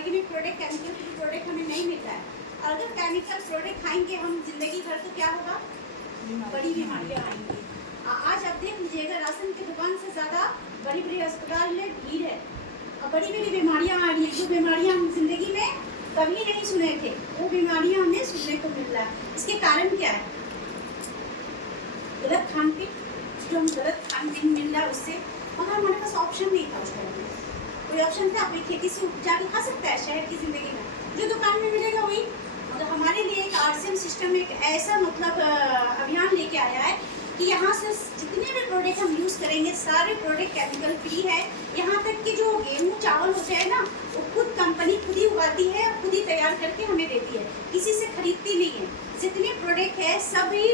Organic product, chemical free product हमें नहीं मिल रहा है। अगर केमिकल प्रोडक्ट खाएंगे हम जिंदगी भर तो क्या होगा, बड़ी बीमारियां आएंगी। आज आप देख लीजिएगा राशन की दुकान से ज़्यादा बड़ी बड़ी अस्पताल में भीड़ है और बड़ी बड़ी बीमारियां आ रही हैं। जो बीमारियां हम जिंदगी में कभी नहीं सुने थे वो बीमारियां हमें सुनने को मिल रहा है। इसके कारण क्या है, गलत खान पीन, जो हम गलत खान पीन मिल रहा है उससे। मगर हमारे पास ऑप्शन नहीं था उस टाइम में, कोई ऑप्शन था अपनी खेती से उपजा के खा सकता है शहर की ज़िंदगी में, जो दुकान में मिलेगा वही। मगर हमारे लिए एक RCM सिस्टम एक ऐसा मतलब अभियान लेके आया है कि यहाँ से जितने भी प्रोडक्ट हम यूज़ करेंगे सारे प्रोडक्ट केमिकल फ्री है। यहाँ तक कि जो गेहूँ चावल होते हैं ना वो खुद कंपनी खुद ही उगाती है और खुद ही तैयार करके हमें देती है, किसी से खरीदती नहीं है। जितने प्रोडक्ट है सभी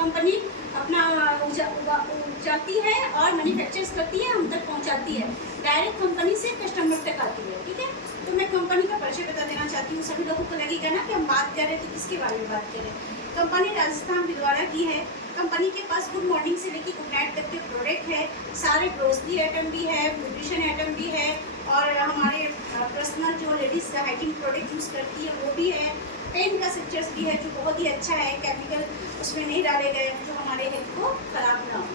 कंपनी अपना उगाती है और मैन्युफैक्चर करती है, हम तक पहुँचाती है, डायरेक्ट कंपनी से कस्टमर तक आती है। ठीक है, तो मैं कंपनी का परिचय बता देना चाहती हूँ। सभी लोगों को लगेगा ना कि हम बात कर रहे हैं तो किसके बारे में बात करें। कंपनी राजस्थान भिलवाड़ा की है। कंपनी के पास गुड मॉर्निंग से लेकर गुड नाइट तक के प्रोडक्ट है, सारे ग्रोसरी आइटम भी है, न्यूट्रिशन आइटम भी है और हमारे पर्सनल जो लेडीज़ हाइजीन प्रोडक्ट यूज़ करती है वो भी है। पेन का स्ट्रक्चर्स भी है जो बहुत ही अच्छा है, केमिकल उसमें नहीं डाले गए जो हमारे हेल्थ को खराब ना हो।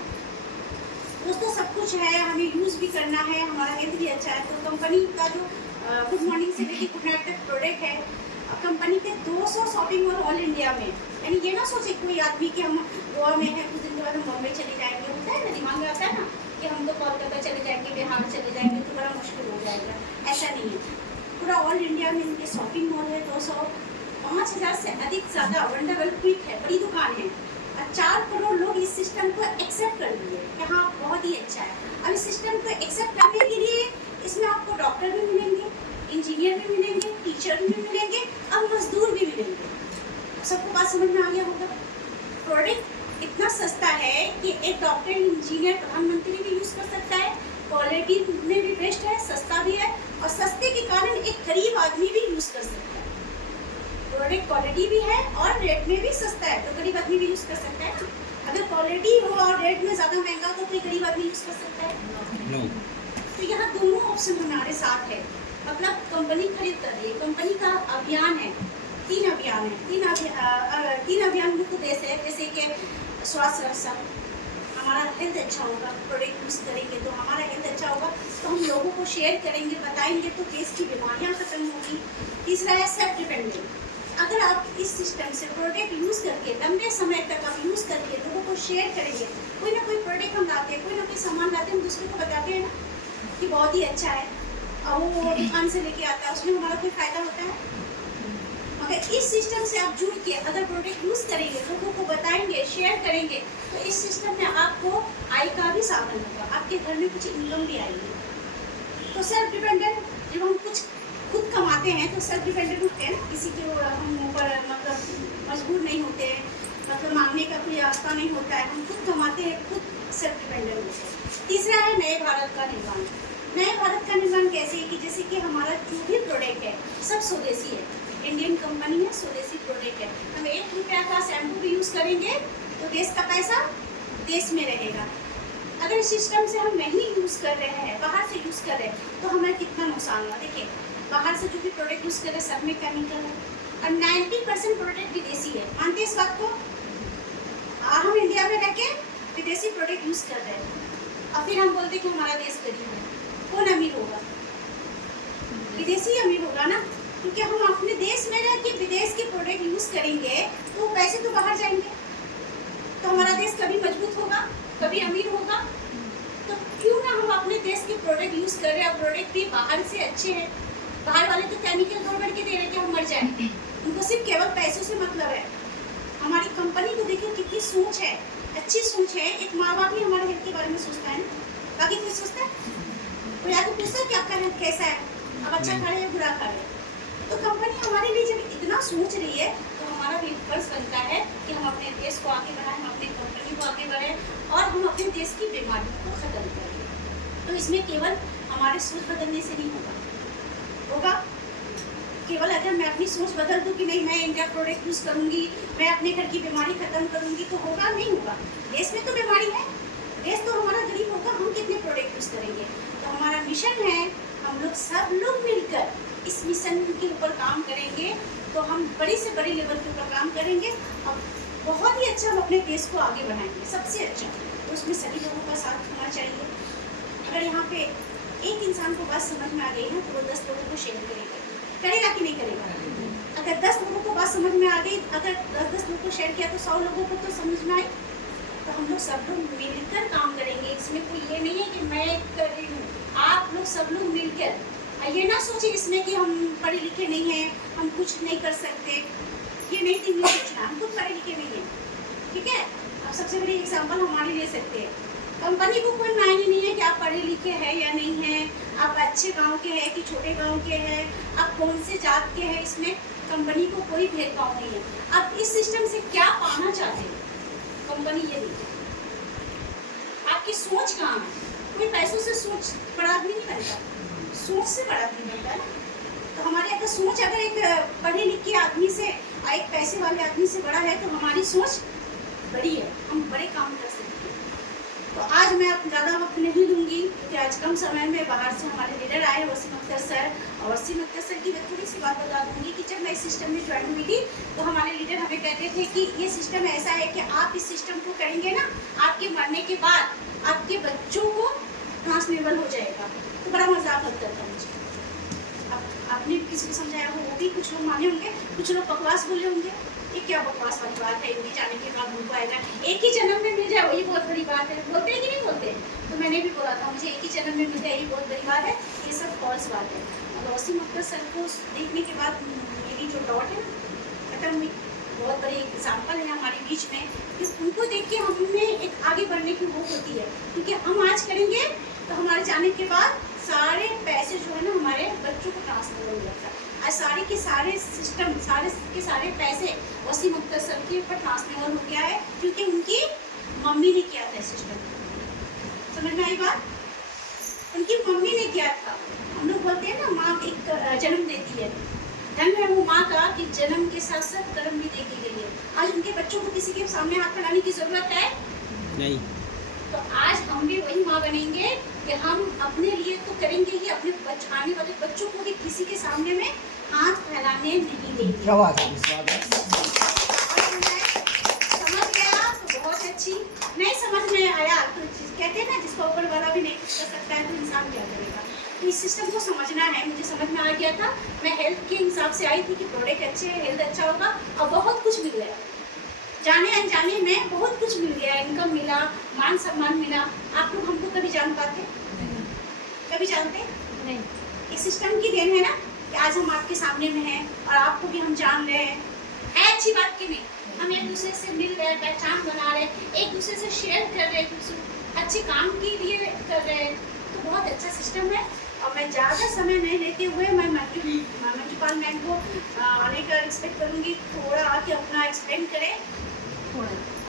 दोस्तों सब कुछ है, हमें यूज़ भी करना है, हमारा हेल्थ भी अच्छा है। तो कंपनी का जो गुड मॉर्निंग से लेकर गुड नाइट तक प्रोडक्ट है, कंपनी के 200 शॉपिंग मॉल ऑल इंडिया में। यानी ये ना सोचे कोई आदमी कि हम गोवा में हैं कुछ दिन के बाद हम बॉम्बे चले जाएंगे, होता है ना दिमाग में आता है ना कि हम तो कोलकाता चले जाएंगे, बिहार चले जाएंगे तो बड़ा मुश्किल हो जाएगा। ऐसा नहीं है, पूरा ऑल इंडिया में इनके शॉपिंग मॉल है। 205,000 से अधिक ज़्यादा वंडरबल क्विक है, बड़ी दुकान है। 4 करोड़ लोग इस सिस्टम को एक्सेप्ट कर लिए कि हाँ बहुत ही अच्छा है। अब इस सिस्टम को एक्सेप्ट करने के लिए इसमें आपको डॉक्टर भी मिलेंगे, इंजीनियर भी मिलेंगे, टीचर भी मिलेंगे और मजदूर भी मिलेंगे। सबको बात समझ में आ गया होगा। प्रोडक्ट इतना सस्ता है कि एक डॉक्टर, इंजीनियर, प्रधानमंत्री भी यूज़ कर सकता है, क्वालिटी में भी बेस्ट है, सस्ता भी है और सस्ते के कारण एक गरीब आदमी भी यूज़ कर सकता है। प्रोडक्ट क्वालिटी भी है और रेट में भी सस्ता है तो गरीब आदमी भी यूज़ कर सकता है ना। अगर क्वालिटी हो और रेट में ज़्यादा महंगा तो कोई गरीब आदमी यूज़ कर सकता है? तो यहाँ दोनों ऑप्शन हमारे साथ है, मतलब कंपनी खरीद कर रही है। कंपनी का अभियान है, 3 अभियान है, 3 अभियान मुख्य उद्देश्य है। जैसे कि स्वास्थ्य रक्षा, हमारा हेल्थ अच्छा होगा, प्रोडक्ट यूज़ करेंगे तो हमारा हेल्थ अच्छा होगा तो हम लोगों को शेयर करेंगे, बताएंगे तो देश की बीमारियाँ खत्म होगी। तीसरा है सेल्फ डिपेंडेंट। अगर आप इस सिस्टम से प्रोडक्ट यूज़ करके लंबे समय तक आप यूज़ करके लोगों को शेयर करेंगे, कोई ना कोई प्रोडक्ट हम लाते हैं, कोई ना कोई सामान लाते हैं, हम दूसरे को बताते हैं ना कि बहुत ही अच्छा है और वो दुकान से लेके आता है, उसमें हमारा कोई फ़ायदा होता है? मगर इस सिस्टम से आप जुड़ के अगर प्रोडक्ट यूज़ करेंगे, लोगों को बताएंगे, शेयर करेंगे तो इस सिस्टम में आपको आय का भी साधन होगा, आपके घर में कुछ इनकम भी आएगी। तो सेल्फ डिपेंडेंट, जब हम कुछ खुद कमाते हैं तो सेल्फ डिपेंडेंट होते हैं ना, किसी के हम ऊपर मतलब मजबूर नहीं होते हैं, मतलब मांगने का कोई रास्ता नहीं होता है, हम खुद कमाते हैं, खुद सेल्फ डिपेंडेंट होते हैं। तीसरा है नए भारत का निर्माण। नए भारत का निर्माण कैसे है कि जैसे कि हमारा जो भी प्रोडक्ट है सब स्वदेशी है, इंडियन कंपनी है, स्वदेशी प्रोडक्ट है। हम 1 रुपया का शैम्पू भी यूज़ करेंगे तो देश का पैसा देश में रहेगा। अगर इस सिस्टम से हम नहीं यूज़ कर रहे हैं, बाहर से यूज़ कर रहे हैं तो हमें कितना नुकसान हुआ। देखिए बाहर से जो भी प्रोडक्ट यूज़ कर रहे हैं सब में केमिकल है और 90% प्रोडक्ट विदेशी है। मानते इस बात को? हम इंडिया में रह के विदेशी प्रोडक्ट यूज़ कर रहे हैं और फिर हम बोलते कि हमारा देश गरीब है। कौन अमीर होगा? विदेशी अमीर होगा ना, क्योंकि हम अपने देश में रह के विदेश के प्रोडक्ट यूज़ करेंगे तो पैसे तो बाहर जाएंगे, तो हमारा देश कभी मजबूत होगा, कभी अमीर होगा। तो क्यों ना हम अपने देश के प्रोडक्ट यूज़ कर रहे हैं, प्रोडक्ट भी बाहर से अच्छे हैं। बाहर वाले तो केमिकल गवर्नमेंट के दे रहे कि हम मर जाएं, उनको सिर्फ केवल पैसों से मतलब है। हमारी कंपनी को देखिए कितनी सोच है, अच्छी सोच है। एक माँ बाप ही हमारे हेल्थ के बारे में सोचता है ना, बाकी कोई सोचता है? कोई आके पूछता है कि आपका हेल्थ कैसा है, अब अच्छा खा रहे हैं बुरा खा रहे हैं? तो कंपनी हमारे लिए जब इतना सोच रही है तो हमारा भी फर्ज बनता है कि हम अपने देश को आगे बढ़ाएं, हम अपनी कंपनी को आगे बढ़ाएं और हम अपने देश की बीमारियों को ख़त्म करें। तो इसमें केवल हमारे सोच बदलने से नहीं होगा। केवल अगर मैं अपनी सोच बदल दूँ कि नहीं मैं इंडिया प्रोडक्ट यूज़ करूँगी, मैं अपने घर की बीमारी ख़त्म करूँगी तो होगा? नहीं होगा। देश में तो बीमारी है, देश तो हमारा गरीब होगा, हम कितने प्रोडक्ट यूज़ करेंगे? तो हमारा मिशन है, हम लोग सब लोग मिलकर इस मिशन के ऊपर काम करेंगे तो हम बड़ी से बड़ी लेवल के ऊपर काम करेंगे और बहुत ही अच्छा हम अपने देश को आगे बढ़ाएंगे, सबसे अच्छा। तो उसमें सभी लोगों का साथ होना चाहिए। अगर यहाँ पे एक इंसान को बात समझ में आ गई है तो वो 10 लोगों को शेयर करेगा कि नहीं करेगा? अगर 10 लोगों को बात समझ में आ गई, अगर 10 लोगों को शेयर किया तो 100 लोगों को तो समझ में आई। तो हम लोग सब लोग मिलकर काम करेंगे। इसमें कोई ये नहीं है कि मैं कर रही हूँ, आप लोग सब लोग मिलकर। ये ना सोचिए इसमें कि हम पढ़े लिखे नहीं हैं, हम कुछ नहीं कर सकते, ये नहीं दिन में सोचना। हम खुद पढ़े लिखे नहीं हैं, ठीक है। अब सबसे बड़ी एग्जाम्पल हमारी ले सकते हैं। कंपनी को कोई मायने नहीं है कि आप पढ़े लिखे हैं या नहीं हैं, आप अच्छे गांव के हैं कि छोटे गांव के हैं, आप कौन से जात के हैं, इसमें कंपनी को कोई भेदभाव नहीं है। आप इस सिस्टम से क्या पाना चाहते हैं, कंपनी ये देखिए आपकी सोच कहाँ है। कोई पैसों से सोच बड़ा आदमी नहीं बनता, सोच से बड़ा आदमी बनता है ना। तो हमारी अगर सोच अगर एक पढ़े लिखे आदमी से, एक पैसे वाले आदमी से बड़ा है तो हमारी सोच बड़ी है, हम बड़े काम कर सकते हैं। तो आज मैं ज़्यादा वक्त नहीं लूँगी क्योंकि आज कम समय में बाहर से हमारे लीडर आए वसीम अख्तर सर। और वसीम अख्तर सर की मैं थोड़ी सी बात बता दूँगी कि जब मैं इस सिस्टम में ज्वाइन हुई थी तो हमारे लीडर हमें कहते थे कि ये सिस्टम ऐसा है कि आप इस सिस्टम को करेंगे ना, आपके मरने के बाद आपके बच्चों को ट्रांसफरेबल हो जाएगा। तो बड़ा मजाक लगता था मुझे। आपने भी किसी को समझाया हो, वो भी कुछ लोग माने होंगे, कुछ लोग बकवास बोले होंगे। ये क्या बकवास वाली बात है, इंडिया जाने के बाद उनको आएगा, एक ही जन्म में मिल जाए वही बहुत बड़ी बात है। बोलते हैं कि नहीं बोलते? तो मैंने भी बोला था मुझे एक ही जन्म में मिल जाए यही बहुत बड़ी बात है, ये सब फॉल्स बात है। और वसीम अख्तर सर को देखने के बाद मेरी जो डॉट है खत्म हुई। बहुत बड़ी एग्जाम्पल है हमारे बीच में कि उनको देख के हमें एक आगे बढ़ने की वो होती है, क्योंकि हम आज करेंगे तो हमारे जाने के बाद सारे पैसे जो है ना हमारे बच्चों को ट्रांसफर हो जाता है। आज सारे के सारे सिस्टम, सारे के सारे पैसे वसीम अख्तर सर के ऊपर ट्रांसफर हो गया है क्योंकि उनकी मम्मी ने किया था सिस्टम। समझ में आई बात? उनकी मम्मी ने किया था। हम लोग बोलते हैं ना माँ एक जन्म देती है, धन है वो माँ का कि जन्म के साथ साथ कर्म भी देखी गई है। आज उनके बच्चों को किसी के सामने हाथ फैलाने की जरूरत है नहीं। तो आज हम भी वही माँ बनेंगे कि हम अपने लिए तो करेंगे ही, अपने आने वाले बच्चों को भी किसी के सामने में हाथ फैलाने नहीं देंगे। क्या बात है? समझ गया तो बहुत अच्छी, नहीं समझ में आया तो कहते हैं ना जिसको ऊपर वाला भी नहीं कर सकता है तो इंसान क्या करेगा। तो इस सिस्टम को समझना है। मुझे समझ में आ गया था, मैं हेल्थ के हिसाब से आई थी कि प्रोडक्ट अच्छे है, हेल्थ अच्छा होगा और बहुत कुछ मिल गया, जाने अनजाने में बहुत कुछ मिल गया, इनकम मिला, मान सम्मान मिला। आप लोग हमको कभी जान पाते? कभी जानते नहीं। इस सिस्टम की देन है ना कि आज हम आपके सामने में हैं और आपको भी हम जान रहे हैं। है अच्छी बात की नहीं? हम एक दूसरे से मिल रहे हैं, पहचान बना रहे हैं, एक दूसरे से शेयर कर रहे हैं, अच्छे काम के लिए कर रहे हैं, तो बहुत अच्छा सिस्टम है। और मैं ज़्यादा समय नहीं लेते हुए मैं मंजूपाल मैम को आने का एक्सपेक्ट करूँगी, थोड़ा आके अपना एक्सप्लेन करें।